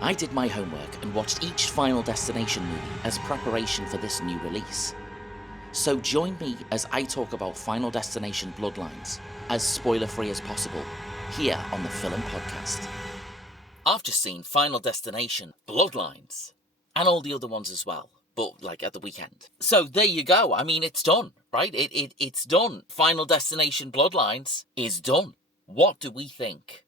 I did my homework and watched each Final Destination movie as preparation for this new release. So join me as I talk about Final Destination Bloodlines, as spoiler-free as possible, here on the Film Podcast. I've just seen Final Destination Bloodlines, and all the other ones as well, but like at the weekend. So there you go. I mean, it's done, right? It's done. Final Destination Bloodlines is done. What do we think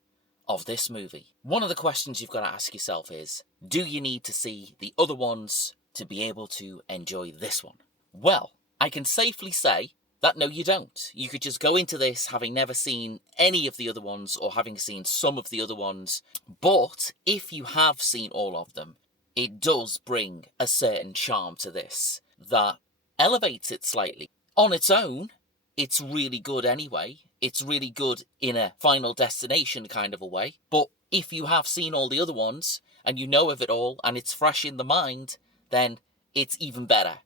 of this movie? One of the questions you've got to ask yourself is, do you need to see the other ones to be able to enjoy this one? Well, I can safely say that no, you don't. You could just go into this having never seen any of the other ones or having seen some of the other ones. But if you have seen all of them, it does bring a certain charm to this that elevates it slightly. On its own, it's really good anyway. It's really good in a Final Destination kind of a way. But if you have seen all the other ones and you know of it all and it's fresh in the mind, then it's even better.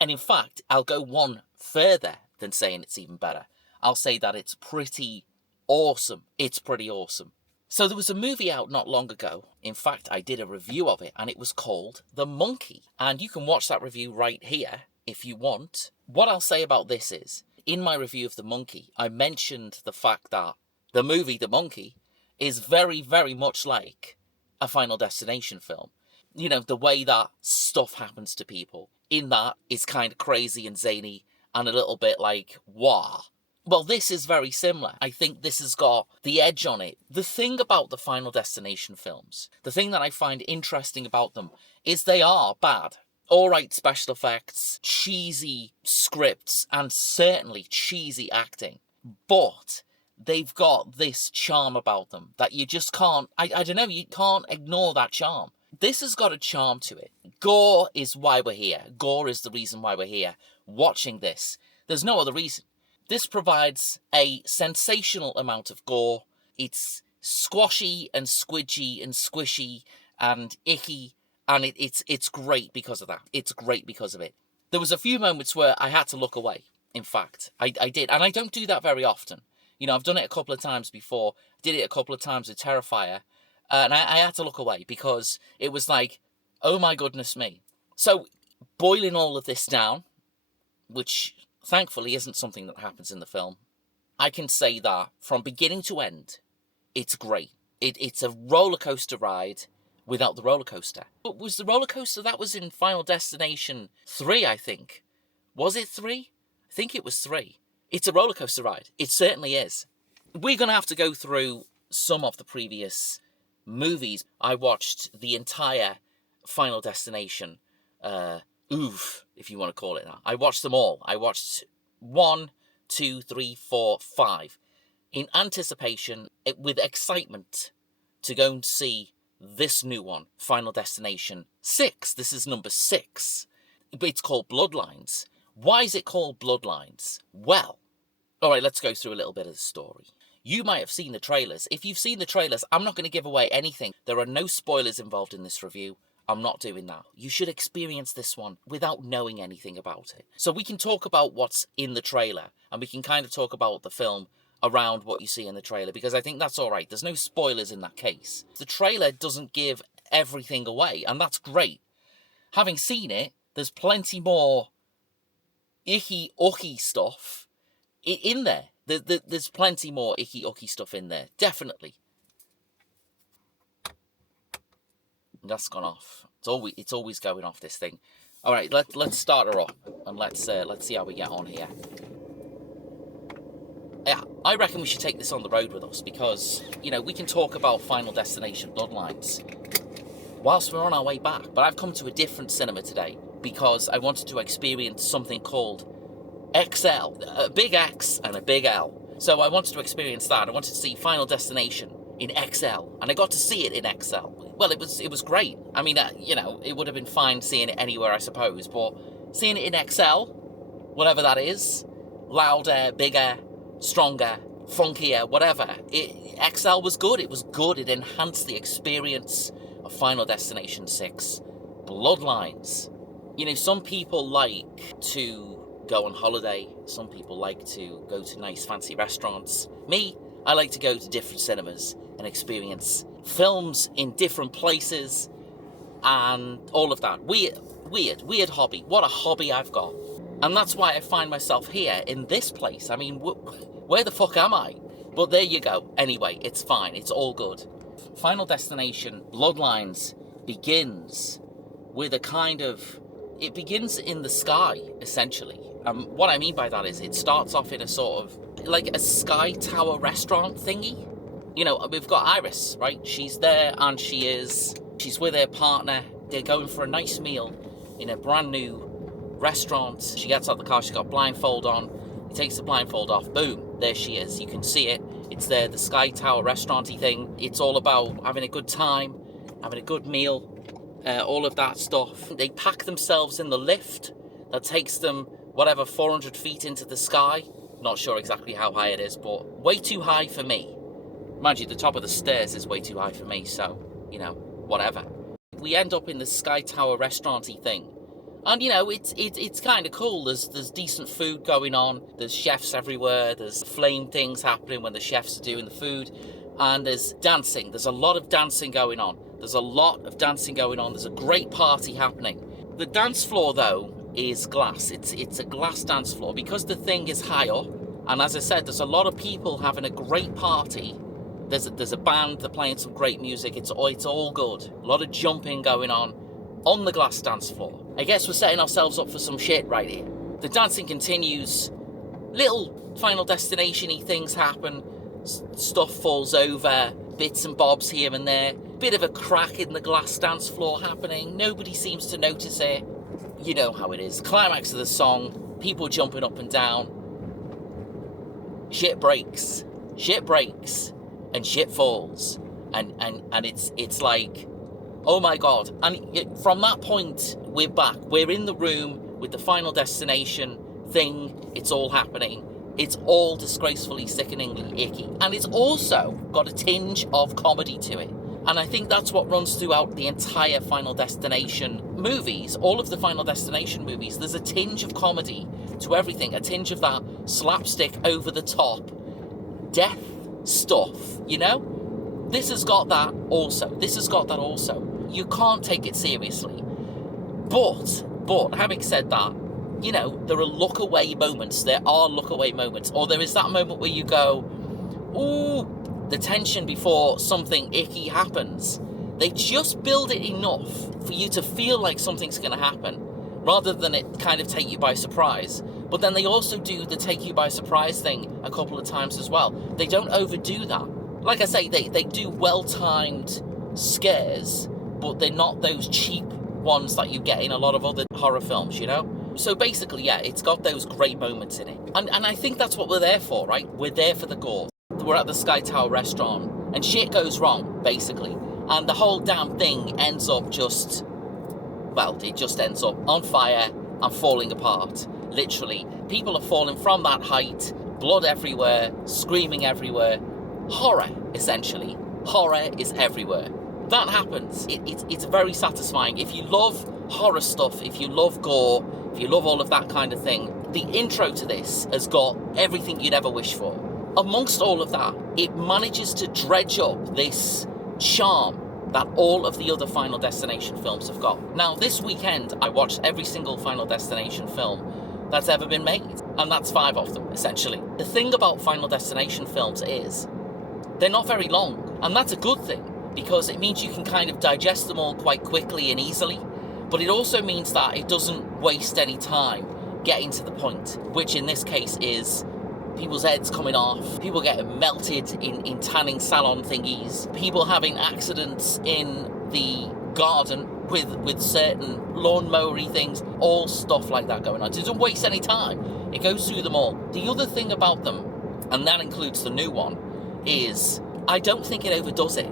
And in fact, I'll go one further than saying it's even better. I'll say that it's pretty awesome. It's pretty awesome. So there was a movie out not long ago. In fact, I did a review of it and it was called The Monkey. And you can watch that review right here if you want. What I'll say about this is, in my review of The Monkey, I mentioned the fact that the movie The Monkey is very, very much like a Final Destination film. You know, the way that stuff happens to people. In that, it's kind of crazy and zany and a little bit like, wah. Well, this is very similar. I think this has got the edge on it. The thing about the Final Destination films, the thing that I find interesting about them, is they are bad. Alright special effects, cheesy scripts, and certainly cheesy acting. But they've got this charm about them that you just can't, I don't know, you can't ignore that charm. This has got a charm to it. Gore is why we're here. Gore is the reason why we're here watching this. There's no other reason. This provides a sensational amount of gore. It's squashy and squidgy and squishy and icky. And it's great because of that. It's great because of it. There was a few moments where I had to look away. In fact, I did. And I don't do that very often. You know, I've done it a couple of times before. Did it a couple of times with Terrifier. And I had to look away because it was like, oh my goodness me. So, boiling all of this down, which thankfully isn't something that happens in the film, I can say that from beginning to end, it's great. It's a roller coaster ride without the roller coaster. But was the roller coaster that was in Final Destination 3, I think? Was it 3? I think it was 3. It's a roller coaster ride. It certainly is. We're going to have to go through some of the previous movies. I watched the entire Final Destination if you want to call it that. I watched them all. I watched 1, 2, 3, 4, 5 in anticipation, with excitement, to go and see this new one, Final Destination 6. This is number 6. It's called Bloodlines. Why is it called Bloodlines? Well, alright, let's go through a little bit of the story. You might have seen the trailers. If you've seen the trailers, I'm not going to give away anything. There are no spoilers involved in this review. I'm not doing that. You should experience this one without knowing anything about it. So we can talk about what's in the trailer, and we can kind of talk about the film around what you see in the trailer, because I think that's all right. There's no spoilers in that case. The trailer doesn't give everything away, and that's great. Having seen it, there's plenty more icky-ucky stuff in there. There's plenty more icky-ucky stuff in there, definitely. That's gone off. It's always going off, this thing. All right, let's start her up, and let's see how we get on here. Yeah, I reckon we should take this on the road with us because, you know, we can talk about Final Destination Bloodlines whilst we're on our way back. But I've come to a different cinema today because I wanted to experience something called XL, a big X and a big L. So I wanted to experience that. I wanted to see Final Destination in XL, and I got to see it in XL. Well, it was great. I mean, you know, it would have been fine seeing it anywhere, I suppose, but seeing it in XL, whatever that is, louder, bigger, stronger, funkier, whatever. XL was good. It was good. It enhanced the experience of Final Destination 6 Bloodlines. You know, some people like to go on holiday. Some people like to go to nice fancy restaurants. Me, I like to go to different cinemas and experience films in different places, and all of that. Weird hobby. What a hobby I've got. And that's why I find myself here in this place. I mean, where the fuck am I? But there you go. Anyway, it's fine. It's all good. Final Destination Bloodlines begins with a kind of... It begins in the sky, essentially. What I mean by that is it starts off in a sort of... like a sky tower restaurant thingy. You know, we've got Iris, right? She's there and she's with her partner. They're going for a nice meal in a brand new restaurant. She gets out of the car, she's got a blindfold on. He takes the blindfold off, boom, there she is. You can see it. It's there, the Sky Tower restaurant-y thing. It's all about having a good time, having a good meal, all of that stuff. They pack themselves in the lift that takes them, whatever, 400 feet into the sky. Not sure exactly how high it is, but way too high for me. Mind you, the top of the stairs is way too high for me, so, you know, whatever. We end up in the Sky Tower restaurant-y thing. And, you know, it's kind of cool. There's decent food going on. There's chefs everywhere. There's flame things happening when the chefs are doing the food. And there's dancing. There's a lot of dancing going on. There's a great party happening. The dance floor, though, is glass. It's a glass dance floor because the thing is high up. And as I said, there's a lot of people having a great party. There's a band, they're playing some great music. It's all good. A lot of jumping going on the glass dance floor. I guess we're setting ourselves up for some shit right here. The dancing continues. Little Final Destination-y things happen. Stuff falls over. Bits and bobs here and there. Bit of a crack in the glass dance floor happening. Nobody seems to notice it. You know how it is. Climax of the song. People jumping up and down. Shit breaks. And shit falls. And it's like... oh my God. And from that point, we're back. We're in the room with the Final Destination thing. It's all happening. It's all disgracefully, sickeningly icky. And it's also got a tinge of comedy to it. And I think that's what runs throughout the entire Final Destination movies. All of the Final Destination movies, there's a tinge of comedy to everything. A tinge of that slapstick, over-the-top, death stuff, you know? This has got that also. You can't take it seriously. But, having said that, you know, there are look-away moments. There are look-away moments. Or there is that moment where you go, ooh, the tension before something icky happens. They just build it enough for you to feel like something's going to happen, rather than it kind of take you by surprise. But then they also do the take you by surprise thing a couple of times as well. They don't overdo that. Like I say, they do well-timed scares, but they're not those cheap ones that you get in a lot of other horror films, you know? So basically, yeah, it's got those great moments in it. And I think that's what we're there for, right? We're there for the gore. We're at the Sky Tower restaurant, and shit goes wrong, basically. And the whole damn thing ends up just... well, it just ends up on fire and falling apart. Literally. People are falling from that height, blood everywhere, screaming everywhere. Horror, essentially. Horror is everywhere. That happens. It's very satisfying. If you love horror stuff, if you love gore, if you love all of that kind of thing, the intro to this has got everything you'd ever wish for. Amongst all of that, it manages to dredge up this charm that all of the other Final Destination films have got. Now, this weekend, I watched every single Final Destination film that's ever been made, and that's 5 of them, essentially. The thing about Final Destination films is they're not very long, and that's a good thing, because it means you can kind of digest them all quite quickly and easily, but it also means that it doesn't waste any time getting to the point, which in this case is people's heads coming off, people getting melted in tanning salon thingies, people having accidents in the garden with certain lawnmower-y things, all stuff like that going on. It doesn't waste any time. It goes through them all. The other thing about them, and that includes the new one, is I don't think it overdoes it.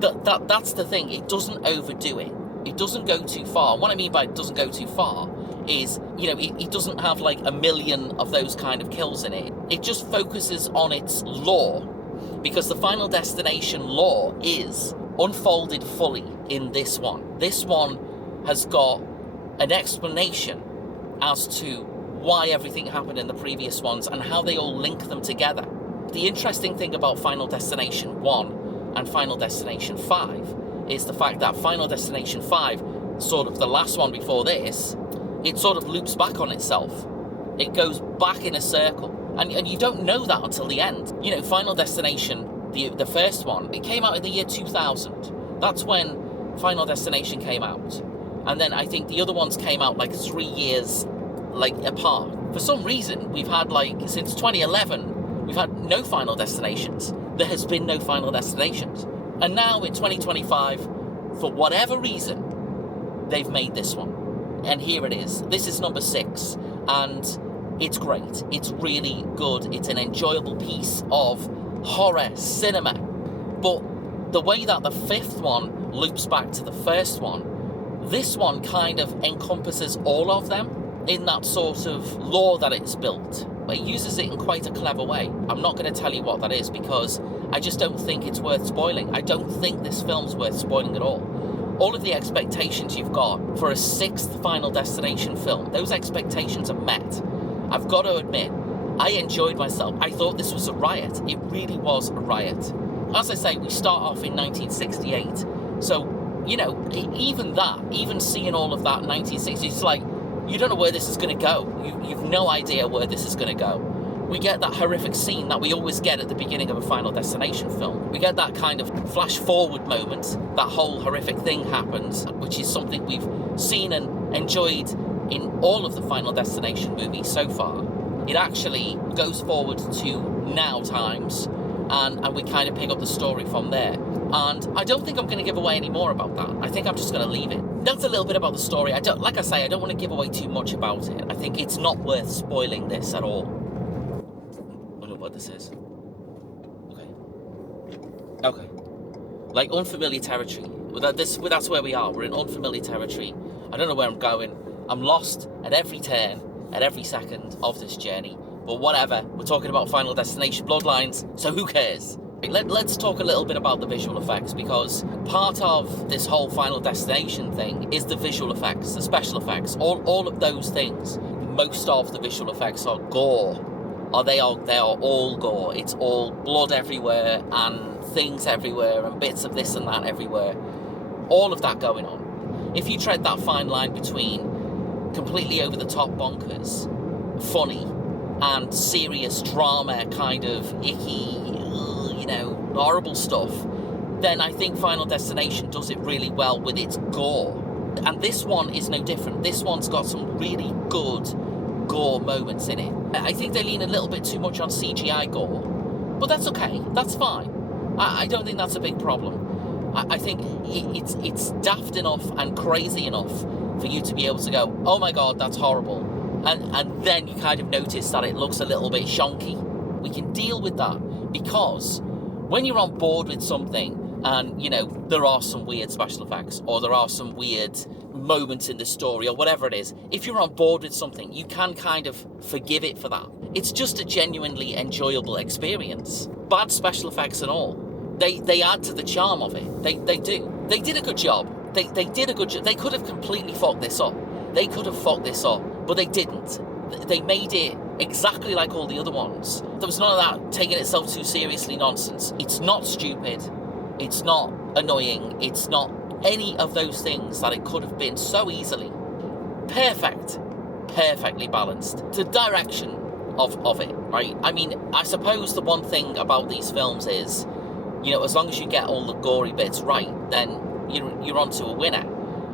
That's the thing. It doesn't overdo it. It doesn't go too far. What I mean by it doesn't go too far is, you know, it doesn't have like a million of those kind of kills in it. It just focuses on its lore, because the Final Destination lore is unfolded fully in this one. This one has got an explanation as to why everything happened in the previous ones and how they all link them together. The interesting thing about Final Destination 1 and Final Destination 5 is the fact that Final Destination 5, sort of the last one before this, it sort of loops back on itself. It goes back in a circle. And you don't know that until the end. You know, Final Destination, the first one, it came out in the year 2000. That's when Final Destination came out. And then I think the other ones came out like 3 years apart. For some reason, we've had since 2011, we've had no Final Destinations. There has been no Final Destinations. And now in 2025, for whatever reason, they've made this one. And here it is. This is number 6. And it's great. It's really good. It's an enjoyable piece of horror cinema. But the way that the 5th one loops back to the first one, this one kind of encompasses all of them in that sort of lore that it's built. It uses it in quite a clever way. I'm not going to tell you what that is because I just don't think it's worth spoiling. I don't think this film's worth spoiling at all. All of the expectations you've got for a 6th Final Destination film, those expectations are met. I've got to admit, I enjoyed myself. I thought this was a riot. It really was a riot. As I say, we start off in 1968. So, you know, even seeing all of that in 1960, it's like, you don't know where this is going to go. You've no idea where this is going to go. We get that horrific scene that we always get at the beginning of a Final Destination film. We get that kind of flash forward moment. That whole horrific thing happens, which is something we've seen and enjoyed in all of the Final Destination movies so far. It actually goes forward to now times, and we kind of pick up the story from there. And I don't think I'm going to give away any more about that. I think I'm just going to leave it. That's a little bit about the story. I don't want to give away too much about it. I think it's not worth spoiling this at all. I wonder what this is. Okay. Like unfamiliar territory. That's where we are. We're in unfamiliar territory. I don't know where I'm going. I'm lost at every turn, at every second of this journey. But whatever. We're talking about Final Destination Bloodlines, so who cares? Let's talk a little bit about the visual effects, because part of this whole Final Destination thing is the visual effects, the special effects, all of those things. Most of the visual effects are gore. They are all gore. It's all blood everywhere and things everywhere and bits of this and that everywhere. All of that going on. If you tread that fine line between completely over-the-top bonkers, funny, and serious drama, kind of icky, horrible stuff, then I think Final Destination does it really well with its gore. And this one is no different. This one's got some really good gore moments in it. I think they lean a little bit too much on CGI gore, but that's okay. That's fine. I don't think that's a big problem. I think it's daft enough and crazy enough for you to be able to go, oh my god, that's horrible. And then you kind of notice that it looks a little bit shonky. We can deal with that, because when you're on board with something and, there are some weird special effects or there are some weird moments in the story or whatever it is, if you're on board with something, you can kind of forgive it for that. It's just a genuinely enjoyable experience. Bad special effects and all, they add to the charm of it. They do. They did a good job. They did a good job. They could have completely fucked this up. But they didn't. They made it exactly like all the other ones. There was none of that taking itself too seriously nonsense. It's not stupid. It's not annoying. It's not any of those things that it could have been so easily. Perfect. Perfectly balanced. The direction of it, right? I mean, I suppose the one thing about these films is, as long as you get all the gory bits right, then you're onto a winner.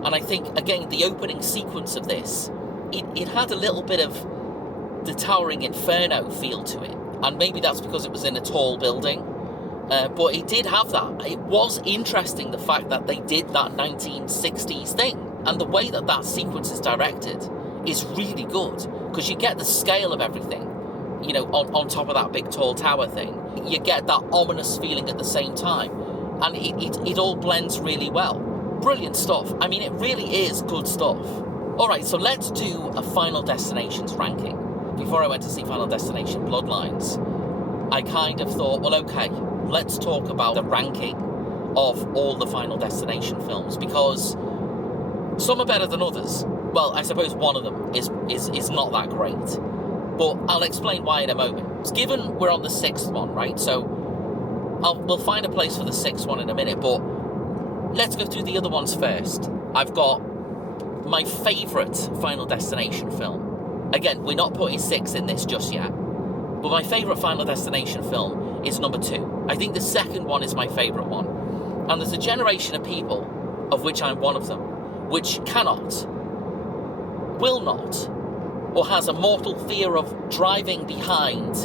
And I think, again, the opening sequence of this, it had a little bit of the Towering Inferno feel to it. And maybe that's because it was in a tall building. But it did have that. It was interesting, the fact that they did that 1960s thing. And the way that sequence is directed is really good, because you get the scale of everything, on top of that big tall tower thing. You get that ominous feeling at the same time. And it all blends really well. Brilliant stuff. I mean, it really is good stuff. Alright, so let's do a Final Destinations ranking. Before I went to see Final Destination Bloodlines, I kind of thought, well, okay, let's talk about the ranking of all the Final Destination films, because some are better than others. Well, I suppose one of them is not that great, but I'll explain why in a moment. Given we're on the 6th one, right, so we'll find a place for the 6th one in a minute, but let's go through the other ones first. I've got my favourite Final Destination film. Again, we're not putting 6 in this just yet, but my favourite Final Destination film is number 2. I think the second one is my favourite one. And there's a generation of people, of which I'm one of them, which cannot, will not, or has a mortal fear of driving behind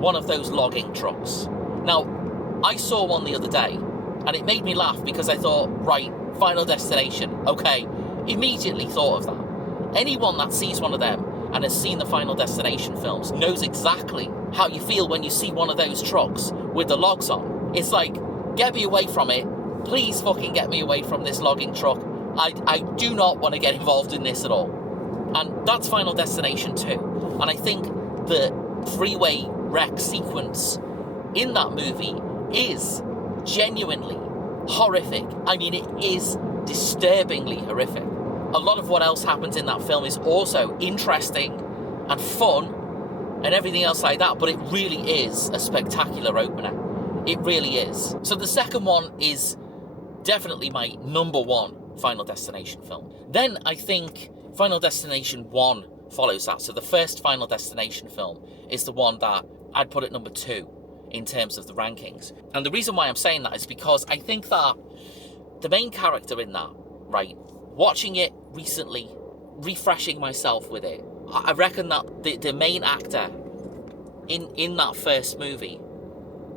one of those logging trucks. Now, I saw one the other day, and it made me laugh because I thought, right, Final Destination, okay, immediately thought of that. Anyone that sees one of them and has seen the Final Destination films knows exactly how you feel when you see one of those trucks with the logs on. It's like, get me away from it. Please fucking get me away from this logging truck. I do not want to get involved in this at all. And that's Final Destination 2. And I think the freeway wreck sequence in that movie is genuinely horrific. I mean, it is disturbingly horrific. A lot of what else happens in that film is also interesting and fun and everything else like that, but it really is a spectacular opener. It really is. So the second one is definitely my number 1 Final Destination film. Then I think Final Destination 1 follows that. So the first Final Destination film is the one that I'd put at number 2 in terms of the rankings. And the reason why I'm saying that is because I think that the main character in that, right, watching it recently, refreshing myself with it, I reckon that the main actor in that first movie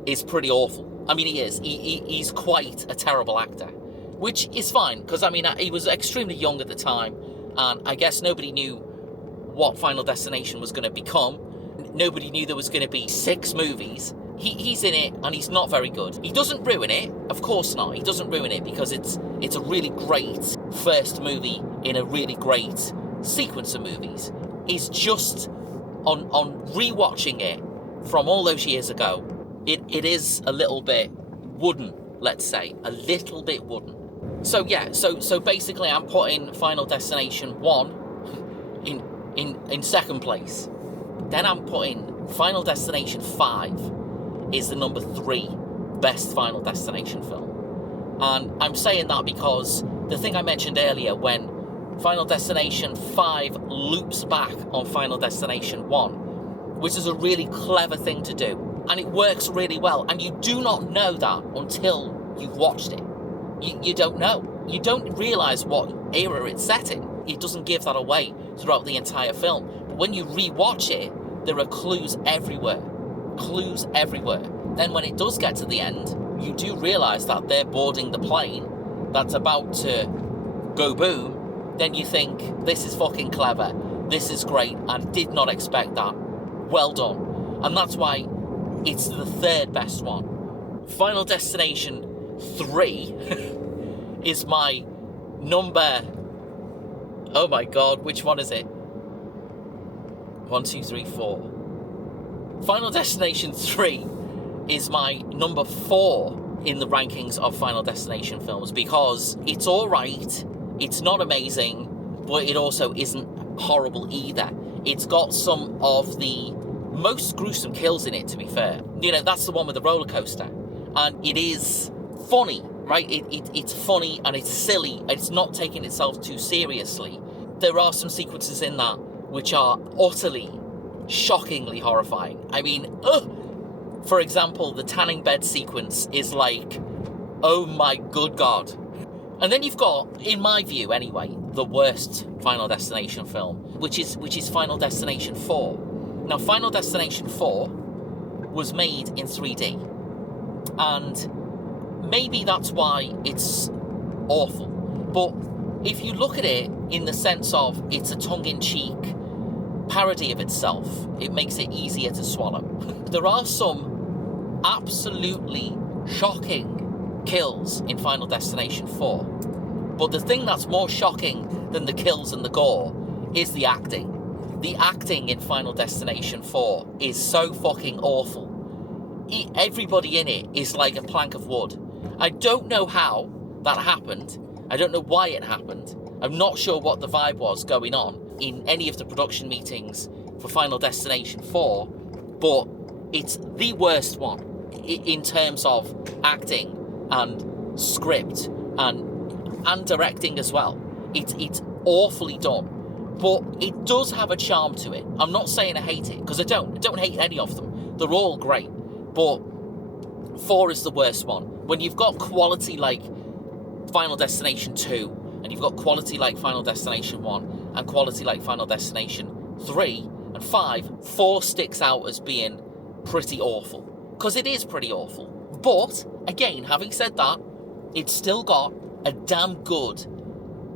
is pretty awful. I mean, he is. He's quite a terrible actor, which is fine, because, I mean, he was extremely young at the time, and I guess nobody knew what Final Destination was going to become. Nobody knew there was going to be 6 movies. He's in it, and he's not very good. He doesn't ruin it, of course not. He doesn't ruin it, because it's a really great first movie in a really great sequence of movies. It's just, on rewatching it from all those years ago, it is a little bit wooden, let's say. A little bit wooden. So yeah, so basically I'm putting Final Destination 1 in second place. Then I'm putting Final Destination 5 is the number 3 best Final Destination film. And I'm saying that because the thing I mentioned earlier, when Final Destination 5 loops back on Final Destination 1, which is a really clever thing to do. And it works really well. And you do not know that until you've watched it. You don't know. You don't realise what era it's set in. It doesn't give that away throughout the entire film. But when you rewatch it, there are clues everywhere. Clues everywhere. Then when it does get to the end, you do realise that they're boarding the plane that's about to go boom. Then you think, this is fucking clever. This is great. I did not expect that. Well done. And that's why it's the 3rd best one. Final Destination 3 is my number... Oh my god, which one is it? 1, 2, 3, 4. Final Destination 3 is my number 4 in the rankings of Final Destination films, because it's alright, it's not amazing, but it also isn't horrible either. It's got some of the most gruesome kills in it, to be fair. You know, that's the one with the roller coaster. And it is funny, right? It's funny and it's silly, and it's not taking itself too seriously. There are some sequences in that which are utterly, shockingly horrifying. I mean, for example, the tanning bed sequence is like, oh my good god. And then you've got, in my view anyway, the worst Final Destination film, which is Final Destination 4. Now, Final Destination 4 was made in 3D, and maybe that's why it's awful. But if you look at it in the sense of it's a tongue-in-cheek parody of itself, it makes it easier to swallow. There are some absolutely shocking kills in Final Destination 4, but the thing that's more shocking than the kills and the gore is the acting. The acting in Final Destination 4 is so fucking awful. Everybody in it is like a plank of wood. I don't know how that happened. I don't know why it happened. I'm not sure what the vibe was going on in any of the production meetings for Final Destination 4, but it's the worst one. in terms of acting and script and directing as well. It's awfully done. But it does have a charm to it. I'm not saying I hate it, because I don't hate any of them. They're all great. But 4 is the worst one. When you've got quality like Final Destination 2, and you've got quality like Final Destination 1, and quality like Final Destination 3 and 5, 4 sticks out as being pretty awful. Because it is pretty awful. But, again, having said that, it's still got a damn good,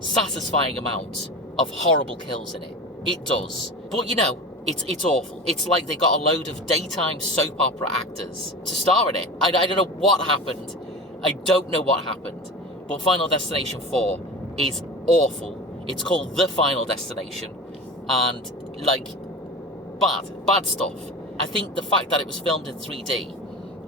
satisfying amount of horrible kills in it. It does. But, you know, it's awful. It's like they got a load of daytime soap opera actors to star in it. I don't know what happened. I don't know what happened. But Final Destination 4 is awful. It's called The Final Destination. And, like, bad stuff. I think the fact that it was filmed in 3D,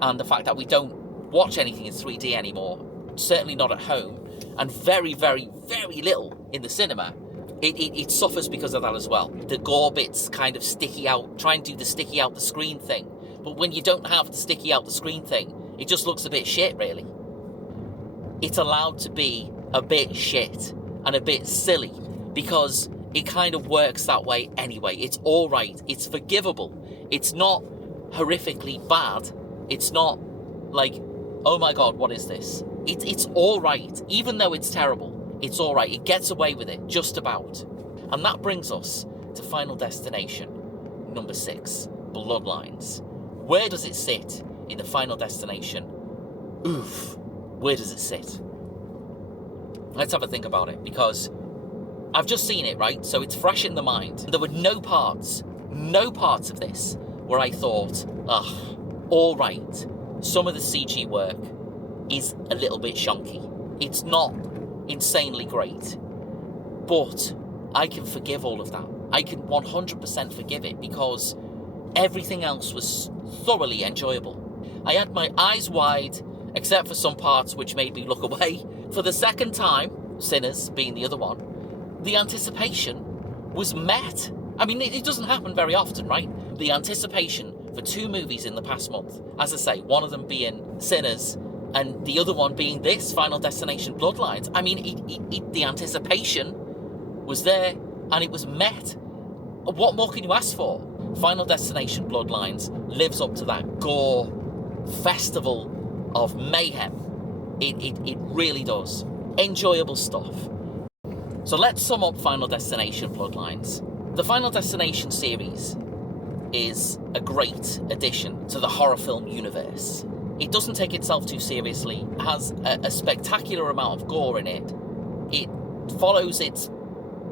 and the fact that we don't watch anything in 3D anymore, certainly not at home, and very, very, very little in the cinema, it suffers because of that as well. The gore bits kind of sticky out, try and do the sticky out the screen thing. But when you don't have the sticky out the screen thing, it just looks a bit shit, really. It's allowed to be a bit shit and a bit silly because it kind of works that way anyway. It's all right. It's forgivable. It's not horrifically bad. It's not like, oh my God, what is this? It's all right. Even though it's terrible, it's all right. It gets away with it, just about. And that brings us to Final Destination number 6, Bloodlines. Where does it sit in the Final Destination? Oof. Where does it sit? Let's have a think about it, because I've just seen it, right? So it's fresh in the mind. There were no parts of this where I thought, all right, some of the CG work is a little bit shonky. It's not insanely great, but I can forgive all of that. I can 100% forgive it because everything else was thoroughly enjoyable. I had my eyes wide, except for some parts which made me look away. For the second time, Sinners being the other one, the anticipation was met. I mean, it doesn't happen very often, right? The anticipation for 2 movies in the past month. As I say, one of them being Sinners and the other one being this, Final Destination Bloodlines. I mean, the anticipation was there and it was met. What more can you ask for? Final Destination Bloodlines lives up to that gore festival of mayhem. It really does. Enjoyable stuff. So let's sum up Final Destination Bloodlines. The Final Destination series is a great addition to the horror film universe. It doesn't take itself too seriously, has a spectacular amount of gore in it. It follows its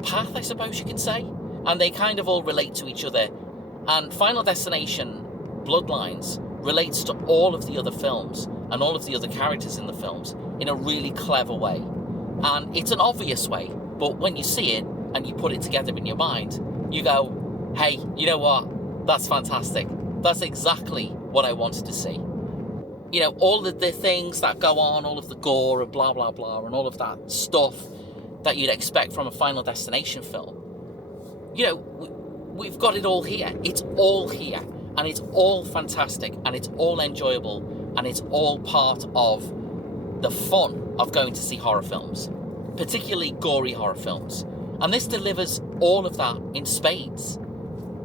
path, I suppose you could say, and they kind of all relate to each other. And Final Destination Bloodlines relates to all of the other films and all of the other characters in the films in a really clever way. And it's an obvious way, but when you see it and you put it together in your mind, you go, hey, you know what? That's fantastic. That's exactly what I wanted to see. You know, all of the things that go on, all of the gore and blah, blah, blah, and all of that stuff that you'd expect from a Final Destination film. You know, we've got it all here. It's all here. And it's all fantastic. And it's all enjoyable. And it's all part of the fun of going to see horror films. Particularly gory horror films. And this delivers all of that in spades.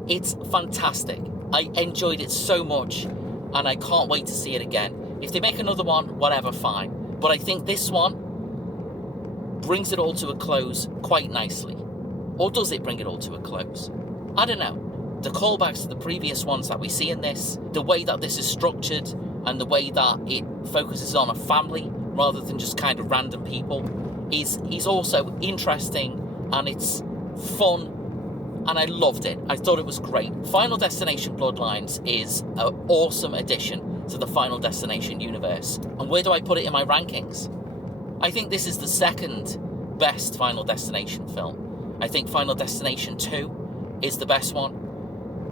It's fantastic. I enjoyed it so much. And I can't wait to see it again. If they make another one, whatever, fine. But I think this one brings it all to a close quite nicely. Or does it bring it all to a close? I don't know. The callbacks to the previous ones that we see in this, the way that this is structured, and the way that it focuses on a family rather than just kind of random people, is also interesting, and it's fun, and I loved it. I thought it was great. Final Destination Bloodlines is an awesome addition to the Final Destination universe. And where do I put it in my rankings? I think this is the second best Final Destination film. I think Final Destination 2 is the best one.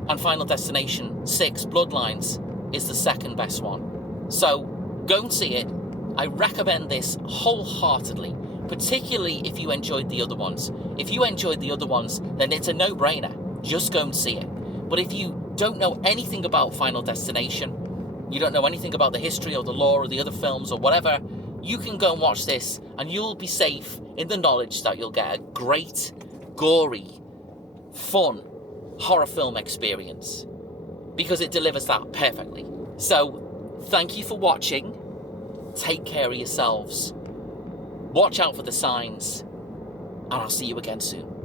And Final Destination 6, Bloodlines, is the second best one. So, go and see it. I recommend this wholeheartedly, particularly if you enjoyed the other ones. If you enjoyed the other ones, then it's a no-brainer. Just go and see it. But if you don't know anything about Final Destination, you don't know anything about the history or the lore or the other films or whatever, you can go and watch this and you'll be safe in the knowledge that you'll get a great, gory, fun horror film experience, because it delivers that perfectly. So, thank you for watching. Take care of yourselves. Watch out for the signs. And I'll see you again soon.